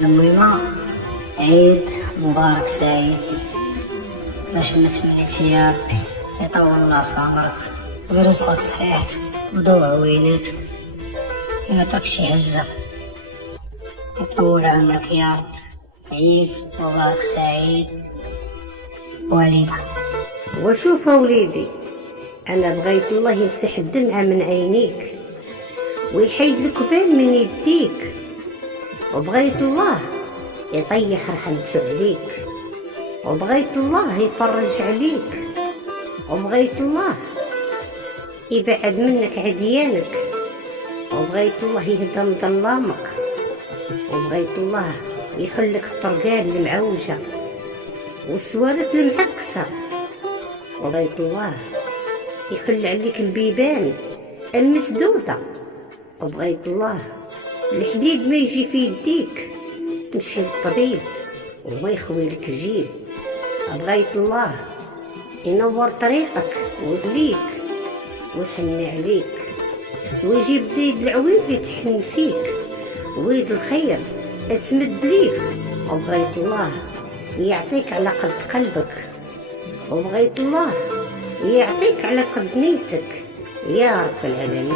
المهمة عيد مبارك سعيد، باش نتمنيت يا ربي يطول الله في عمرك ويرزقك صحيحتك وضوء عويناتك ويعطيك شي حجة يطول عمرك يا رب. عيد مبارك سعيد وليدة. وشوف وليدي، انا بغيت الله يمسح الدمعة من عينيك ويحيد الكبال من يديك، وبغيت الله يطيح رحمته عليك، وبغيت الله يفرج عليك، وبغيت الله يبعد منك عديانك، وبغيت الله يهدم ظلامك، وبغيت الله يحلك الطرقان المعوجة والسوالف المعكسة، وبغيت الله يحل عليك البيبان المسدودة، وبغيت الله الحديد ما يجي في يديك تمشي للطبيب وما يخوي لك جيب، بغيت الله ينور طريقك ويخليك ويحني عليك ويجيب يد العويد يتحن فيك ويد الخير تمد ليك، وبغيت الله يعطيك على قد قلبك، وبغيت الله يعطيك على قد نيتك يا رب العالمين.